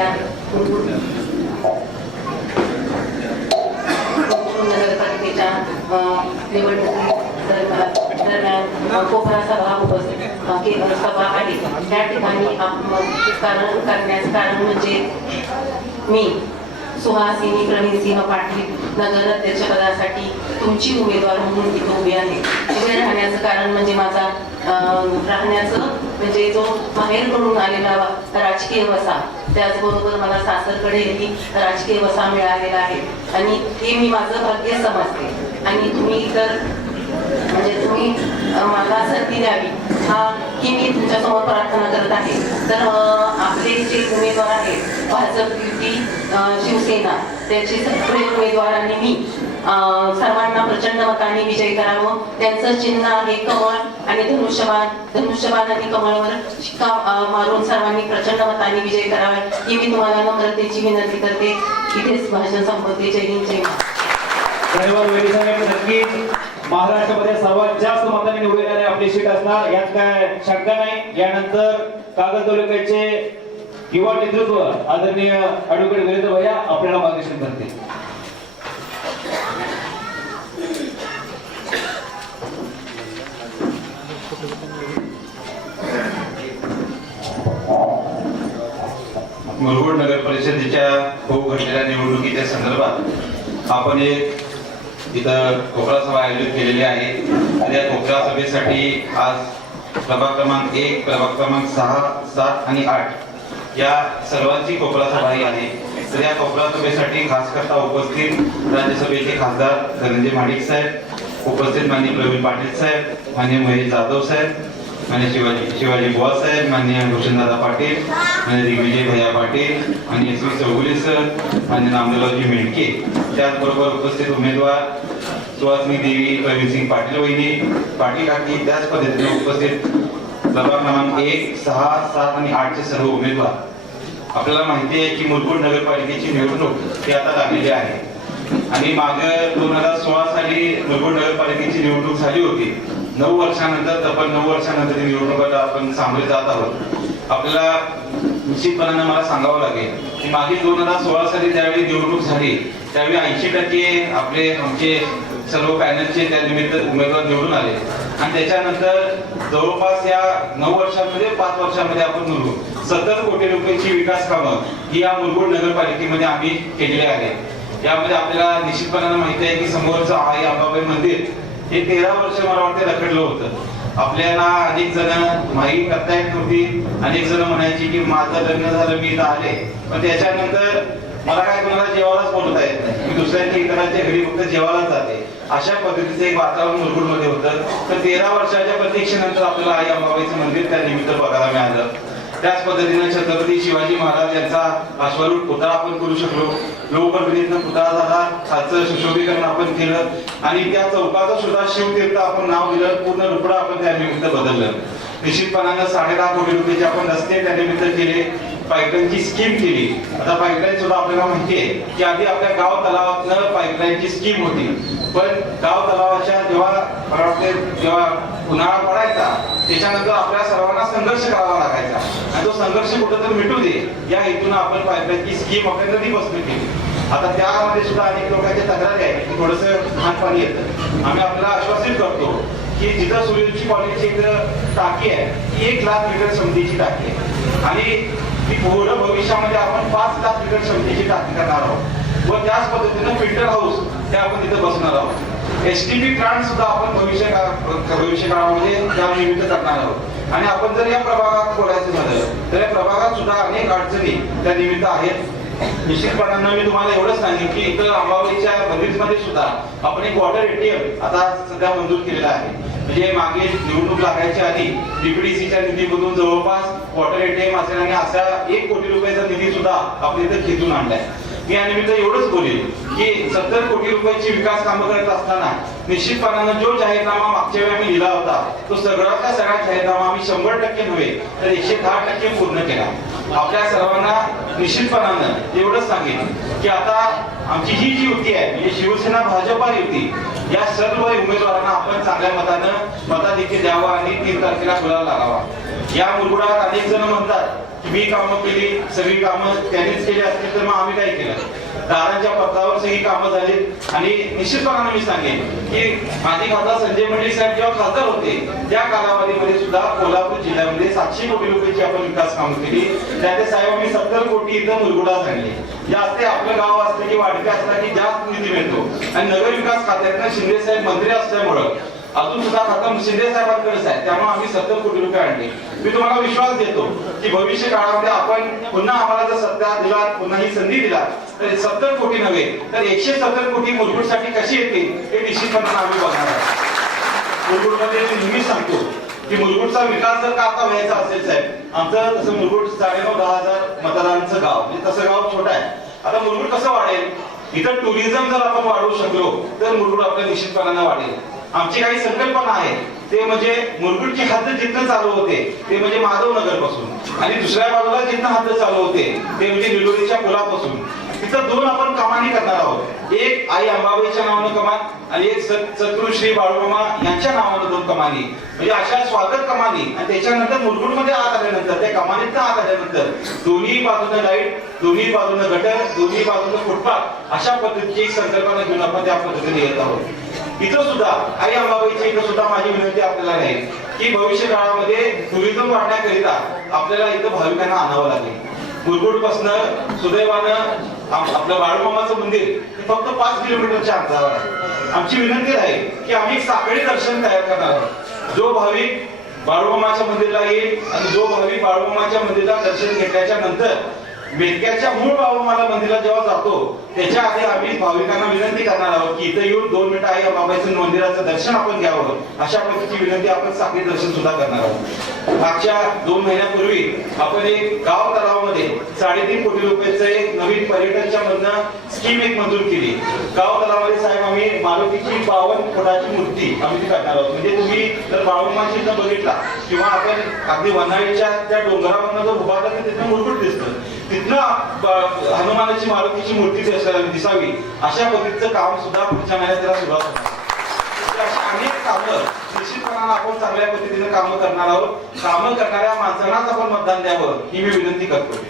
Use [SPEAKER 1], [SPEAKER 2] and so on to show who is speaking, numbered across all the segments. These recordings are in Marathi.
[SPEAKER 1] झालेल्या नगरपालिकेच्या सभा उपस्थित सभा आहे त्या ठिकाणी कारण करण्यास कारण म्हणजे मी सुहासिनी प्रवीणसिंह पाटील नगर अध्यक्षपदासाठी तुमची उमेदवार म्हणून तिथे उभी आहे. उभे राहण्याचं कारण म्हणजे माझा राहण्याचं म्हणजे जो बाहेरकडून आलेला राजकीय वसा त्याचबरोबर मला सासरकडेही राजकीय वसा मिळालेला आहे. आणि हे मी माझं भाग्य समजते. आणि तुम्ही तर म्हणजे तुम्ही मला संधी द्यावी. हा की मी तुमच्यासमोर प्रार्थना करत आहे. तर आपले जे उमेदवार आहेत भाजप युती शिवसेना त्याचे सगळे उमेदवारांनी मी सर्वांना प्रचंड मताने विजय करावं. त्यांचं चिन्ह आहे कमळ आणि धनुष्यबाण. धनुष्यबाण आणि कमळवर शिक्का मारून सर्वांनी प्रचंड मताने विजय करावा. ही मी तुम्हाला नम्रतेची विनंती करते. इथेच भाषण संपवते जय हिंद जय
[SPEAKER 2] महाराष्ट्रामध्ये सर्वात जास्त मताने निवडलेले आपली सीट असणार. यात काय शंका नाही. यानंतर कागद तालुक्याचे किंवा नेतृत्व आदरणीय ऍडव्होकेट वीरेंद्र भैया आपल्याला मार्गदर्शन करते
[SPEAKER 3] मुरगुड नगर परिषदेच्या होऊ घडलेल्या निवडणुकीच्या संदर्भात आपण एक इथं कोकळा सभा आयोजित केलेली आहे. आणि या कोकळा सभेसाठी आज प्रभाग क्रमांक एक प्रभाग क्रमांक सहा सात आणि आठ या सर्वांची कोकरा सभा ही आहे. तर या कोकरा सभेसाठी खास करता उपस्थित राज्यसभेचे खासदार धनंजय माणिक साहेब उपस्थित माननीय प्रवीण पाटील साहेब माननीय महेश जाधव साहेब मान्य शिवाजी शिवाजी बुवा साहेब मान्य भूषणदादा पाटील मान्य दिग्विजय भैया पाटील मान्य एस व्ही चौगुले सर मान्य नामदेवरावजी मेंढके त्याचबरोबर उपस्थित उमेदवार सुहासनी देवी प्रवीणसिंग पाटील वहिनी पाटील काकी त्याच पद्धतीने उपस्थित प्रभाग क्रमांक एक सहा सात आणि आठचे सर्व उमेदवार. आपल्याला माहिती आहे की मुलगुड नगरपालिकेची निवडणूक ही आता लागलेली आहे. आणि माग दोन हजार सोळा साली मुलगुड नगरपालिकेची निवडणूक झाली होती. नऊ वर्षानंतर तब्बल नऊ वर्षानंतर ही निवडणुकाला आपण सामोरे जात आहोत. आपल्याला निश्चितपणानं मला सांगावं लागेल की मागील दोन हजार सोळा साली ज्यावेळी निवडणूक झाली त्यावेळी ऐंशी टक्के आपले आमचे सर्व पॅनलचे त्या निमित्त उमेदवार निवडून आले. आणि त्याच्यानंतर जवळपास या नऊ वर्षांमध्ये पाच वर्षांमध्ये आपण म्हणू सत्तर कोटी रुपयांची विकास कामं ही या मुलगुड नगरपालिकेमध्ये आम्ही केलेली आहे. यामध्ये आपल्याला निश्चितपणानं माहिती आहे की समोरचं आई अंबाबाई मंदिर हे तेरा वर्ष मला वाटते रखडलं होतं. आपल्याला अनेक जण माही करता येत अनेक जण म्हणायची की माझं लग्न झालं मी इथं आले. पण त्याच्यानंतर मला काय कोणाला जेवायलाच बोलता येत नाही. मी इतरांच्या घरी फक्त जेवायला जाते. अशा पद्धतीचं एक वातावरण मुलगुडमध्ये होतं. तर तेरा वर्षाच्या प्रतीक्षेनंतर आपल्याला आई अंबाबाईचं मंदिर त्या निमित्त बघायला मिळालं. त्याच पद्धतीने छत्रपती शिवाजी महाराज यांचा अश्वरूप पुतळा आपण करू शकलो. लोकप्रतिनिधीनं पुतळा झाला. खालचं सुशोभीकरण आपण केलं आणि त्या चौकाचं सुद्धा शिवतीर्थ आपण नाव दिलं. पूर्ण रुपडा आपण त्या निमित्त बदललं. निश्चितपणानं साडे दहा कोटी रुपयाचे आपण रस्ते त्या निमित्त केले. पाईपलाईनची स्कीम केली. आता पाईपलाईन सुद्धा आपल्याला माहिती आहे की आधी आपल्या गाव तलावातनं पाईपलाईनची स्कीम होती. पण गाव तलावाच्या जेव्हा मला वाटते जेव्हा उन्हाळा पडायचा त्याच्यानंतर आपल्या सर्वांना संघर्ष करावा लागायचा. आणि तो संघर्ष कुठेतरी मिटू दे. या हेतून आपण पाईपलाईनची स्कीम आपल्या नदीपासून केली. आता त्यामध्ये सुद्धा अनेक लोकांच्या तक्रारी आहे की थोडस घाण पाणी येतं. आम्ही आपल्याला आश्वासित करतो की जिथं सूर्यची कॉलेजची एक टाकी आहे ती एक लाख लिटर क्षमतेची टाकी आहे. आणि ती पुढं भविष्यामध्ये आपण पाच लाख लिटर क्षमतेची टाकी करणार आहोत. व त्याच पद्धतीनं फिल्टर हाऊस ते आपण तिथं बसणार आहोत. एस टी पी प्लांट सुद्धा आपण भविष्य का- भविष्य काळामध्ये त्या निमित्त करणार आहोत. आणि आपण जर या प्रभागात बोलायचं झालं तर या प्रभागात सुद्धा अनेक अडचणी त्या निमित्त आहेत. निश्चितपणानं मी तुम्हाला एवढंच सांगेन की इथं अंबाबाईच्या मंदिरमध्ये सुद्धा आपण एक वॉटर एटीएम आता सध्या मंजूर केलेला आहे. म्हणजे मागे निवडणूक लागायच्या आधी डीपीडीसीच्या निधीमधून जवळपास वॉटर एटीएम असेल आणि असा एक कोटी रुपयाचा निधी सुद्धा आपण इथं खेचून आणलाय. मी या निमित्त एवढंच बोलेल की सत्तर कोटी रुपयाची विकास कामं करत असताना निश्चितपणानं जो जाहीरनामा मागच्या वेळी आम्ही लिहिला होता तो सगळ्याचा सगळा जाहीरनामा आम्ही शंभर टक्के नव्हे तर एकशे दहा टक्के पूर्ण केला. आपल्या सर्वांना निश्चितपणानं एवढंच सांगेन की आता आमची ही जी युती आहे म्हणजे शिवसेना भाजपा युती या सर्व उमेदवारांना आपण चांगल्या मतानं मता देखील द्यावा आणि तीन तारखेला खुला लागावा. या मुरगुडात अनेक जण म्हणतात मी कामं केली सगळी कामं त्यांनीच केली असतील तर मग आम्ही काय केलं? दारांच्या पत्रावर सगळी कामं झाली. आणि निश्चितपणाने मी सांगेन की माझे खासदार संजय मंडळी साहेब जेव्हा खासदार होते त्या कालावधीमध्ये सुद्धा कोल्हापूर जिल्ह्यामध्ये सातशे कोटी रुपयाची आपण विकास कामं केली. त्याचे साहेब आम्ही सत्तर कोटी इथं मुलगुडा सांगले जास्त आपलं गाव असलं की वाडके असला की जास्त निधी मिळतो. आणि नगर विकास खात्यातनं शिंदे साहेब मंत्री असल्यामुळं अजून सुद्धा रक्कम शिंदे साहेबांकडेच आहे. त्यामुळे आम्ही सत्तर कोटी रुपये आणले. मी तुम्हाला विश्वास देतो की भविष्य काळामध्ये आपण पुन्हा आम्हाला जर सत्ता दिला पुन्हा ही संधी दिला तर सत्तर कोटी नव्हे तर एकशे सत्तर कोटी मुरगुडसाठी कशी येतील हे निश्चितपणे आम्ही बघणार आहे मुरगुडमध्ये मी नेहमीच सांगतो की मुरगुडचा विकास जर का आता व्हायचा असेल साहेब आमचं तसं मुरगुड साडेनऊ दहा हजार मतदारांचं गाव म्हणजे तसं गाव छोटं आहे. आता मुलगुड कसं वाढेल? इथं टुरिझम जर आपण वाढवू शकलो तर मुरगुड आपल्या निश्चितपणानं वाढेल. आमची काही संकल्पना आहे ते म्हणजे मुरगुडची हद्द जिथं चालू होते ते म्हणजे माधव नगरपासून आणि दुसऱ्या बाजूला जिथं हद्द चालू होते ते म्हणजे निलोडीच्या पुलापासून. तिथं दोन आपण कमानी करणार आहोत. एक आई अंबाबाईच्या नावानं कमान आणि एक सत- श्री बाळूमामा यांच्या नावानं दोन कमानी. म्हणजे अशा स्वागत कमानी. आणि त्याच्यानंतर मुरगुडमध्ये आत आल्यानंतर त्या कमानीत आत आल्यानंतर दोन्ही बाजूने लाइट दोन्ही बाजूने गटर दोन्ही बाजूने फुटपाथ अशा पद्धतीची संकल्पना घेऊन आपण त्या पद्धतीने येत आहोत. इथं सुद्धा आई अंबाबाईची इथं सुद्धा माझी विनंती आपल्याला राहील की भविष्य काळामध्ये टुरिझम वाढण्याकरिता आपल्याला इथं भाविकांना आणावं लागेल. मुरगुड पासन सुदैवानं आपलं बाळूमामाचं मंदिर हे फक्त पाच किलोमीटरच्या अंतरावर आहे. आमची विनंती राहील की आम्ही साखळी दर्शन तयार करणार आहोत. जो भाविक बाळूमामाच्या मंदिरला येईल आणि जो भाविक बाळूमामाच्या मंदिरला दर्शन घेतल्याच्या नंतर मेदक्याच्या मूळ बाळूमाला मंदिरात जेव्हा जातो त्याच्या आधी आम्ही भाविकांना विनंती करणार आहोत की इथं येऊन दोन मिनिटं आई बाबाचं मंदिराचं दर्शन आपण घ्यावं. अशा पद्धतीची विनंती आपण साखळी दर्शन सुद्धा करणार आहोत. मागच्या दोन महिन्यापूर्वी आपण एक गाव तलावामध्ये साडेतीन कोटी रुपयाचं एक नवीन पर्यटनच्या मधनं स्कीम एक मंजूर केली. गाव तलावामध्ये साहेब आम्ही मारुतीची बावन फुटाची मूर्ती आम्ही ती काढणार आहोत. म्हणजे तुम्ही जर बाळूमाची इथं बघितला किंवा आपण अगदी वनाळीच्या त्या डोंगरावरनं जर उभारला तर तिथं मुरगुट दिसतं. तिथनं हनुमानाची मारुतीची मूर्ती दिसावी. अशा पद्धतीचं काम सुद्धा पुढच्या महिन्यात त्याला सुरुवात होणार. म्हणजे अनेक कामं निश्चितपणानं आपण चांगल्या पद्धतीने कामं करणार आहोत. कामं करणाऱ्या माणसांनाच आपण मतदान द्यावं ही मी विनंती करतो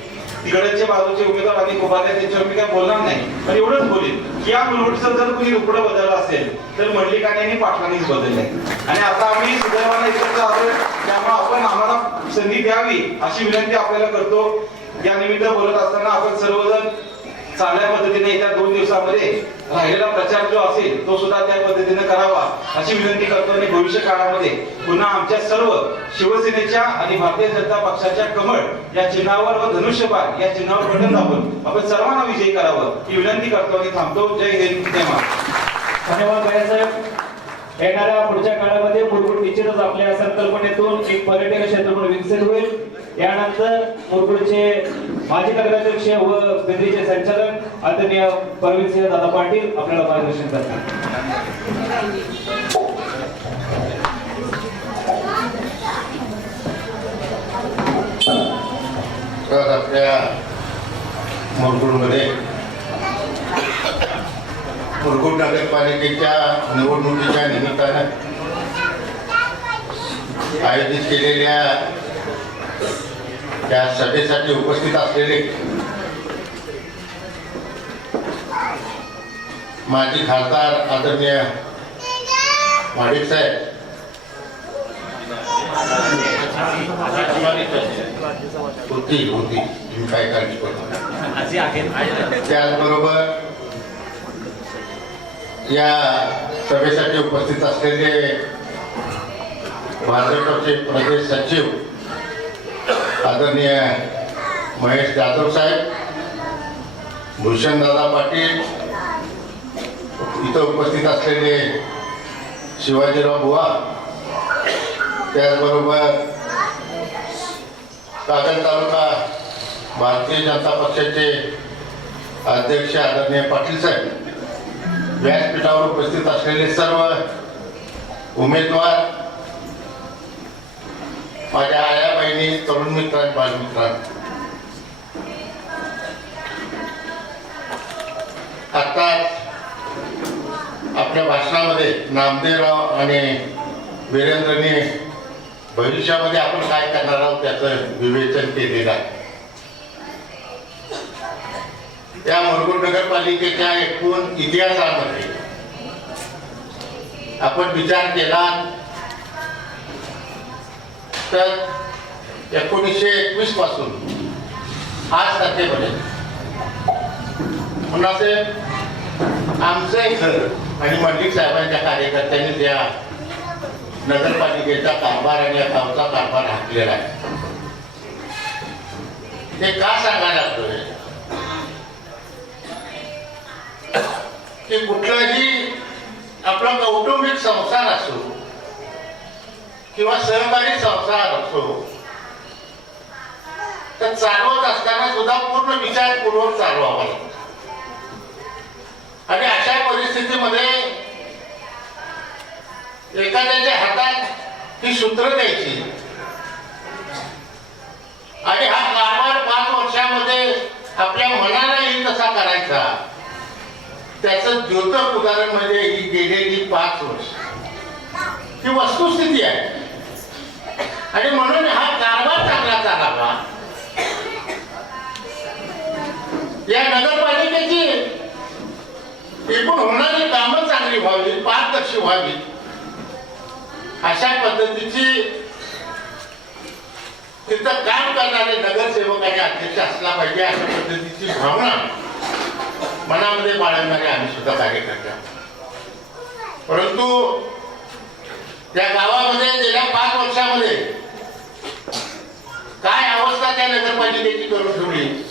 [SPEAKER 3] तिकडच्या बाजूचे उमेदवार आणि उभारले त्यांच्यावर मी काय बोलणार नाही. पण एवढंच बोलेन की या मुलगुडचं जर कुणी रुपडं बदललं असेल तर मंडलिकाने आणि पाटलांनीच बदलले आणि आता आम्ही सुदैवानं एकत्र आहोत त्यामुळे आपण आम्हाला संधी द्यावी अशी विनंती आपल्याला करतो. या निमित्त बोलत असताना आपण सर्वजण चांगल्या पद्धतीने येत्या दोन दिवसामध्ये राहिलेला प्रचार जो असेल तो सुद्धा त्या पद्धतीने करावा अशी विनंती करतो आणि भविष्य काळामध्ये. पुन्हा आमच्या सर्व शिवसेनेच्या आणि भारतीय जनता पक्षाच्या कमळ या चिन्हावर व धनुष्यबाण या चिन्हावर बटन दाबून आपण सर्वांना विजयी करावं ही विनंती करतो आणि थांबतो. जय हिंद जय महाराष्ट्र.
[SPEAKER 2] धन्यवाद भैयासाहेब येणाऱ्या पुढच्या काळामध्ये मुरगुड निश्चितच आपल्या संकल्पनेतून एक पर्यटन क्षेत्र म्हणून विकसित होईल. यानंतर मुरगुडचे माजी नगराध्यक्ष व पिंपरीचे संचालक आदरणीय परवीन सिंह दादा पाटील आपल्याला मार्गदर्शन करतात.
[SPEAKER 4] आपल्या मुरगुडमध्ये मुरगुड नगरपालिकेच्या निवडणुकीच्या निमित्तानं आयोजित केलेल्या त्या सभेसाठी उपस्थित असलेले माजी खासदार आदरणीय माडिक साहेब. होती होती. तुम्ही काय काळजी करू त्याचबरोबर या सभेसाठी उपस्थित असलेले भाजपचे प्रदेश सचिव आदरणीय महेश जाधव साहेब भूषणदादा पाटील इथं उपस्थित असलेले शिवाजीराव बुवा त्याचबरोबर कागल तालुका भारतीय जनता पक्षाचे अध्यक्ष आदरणीय पाटील साहेब व्यासपीठावर उपस्थित असलेले सर्व उमेदवार माझ्या आया बहिणी तरुण मित्रांनी बालमित्रांनो आता आपल्या भाषणामध्ये नामदेवराव आणि वीरेंद्रने भविष्यामध्ये आपण काय करणार आहोत त्याचं विवेचन केलेलं आहे. त्या मुरगुड नगरपालिकेच्या एकूण इतिहासामध्ये आपण विचार केला तर एकोणीसशे एकवीसपासून आज तारखेपर्यंत म्हणून असे आमचे घर आणि मंडळी साहेबांच्या कार्यकर्त्यांनी त्या नगरपालिकेचा कारभार आणि या गावचा कारभार हाकलेला आहे. ते का सांगायला लागतोय की कुठलाही आपला कौटुंबिक संसार असो किंवा सहकारी संसार असो तर चालवत असताना सुद्धा पूर्ण विचारपूर्वक चालवावा लागतो. आणि अशा परिस्थितीमध्ये एखाद्याच्या हातात ही सूत्र द्यायची. आणि हा कारभार पाच वर्षामध्ये आपल्या मनाला येईल तसा करायचा? त्याच द्योतक उदाहरण म्हणजे ही गेलेली पाच वर्ष. ही वस्तुस्थिती आहे. आणि म्हणून हा कारभार चांगला चालावा या नगरपालिकेची एकूण होणारी कामं चांगली व्हावी पारदर्शी व्हावी अशा पद्धतीची तिथं काम करणारे नगरसेवक आणि अध्यक्ष असला पाहिजे अशा पद्धतीची भावना मनामध्ये बाळगणारे आम्ही सुद्धा कार्यकर्ते परंतु त्या गावामध्ये गेल्या पाच वर्षामध्ये. काय अवस्था त्या नगरपालिकेची करून ठेवली?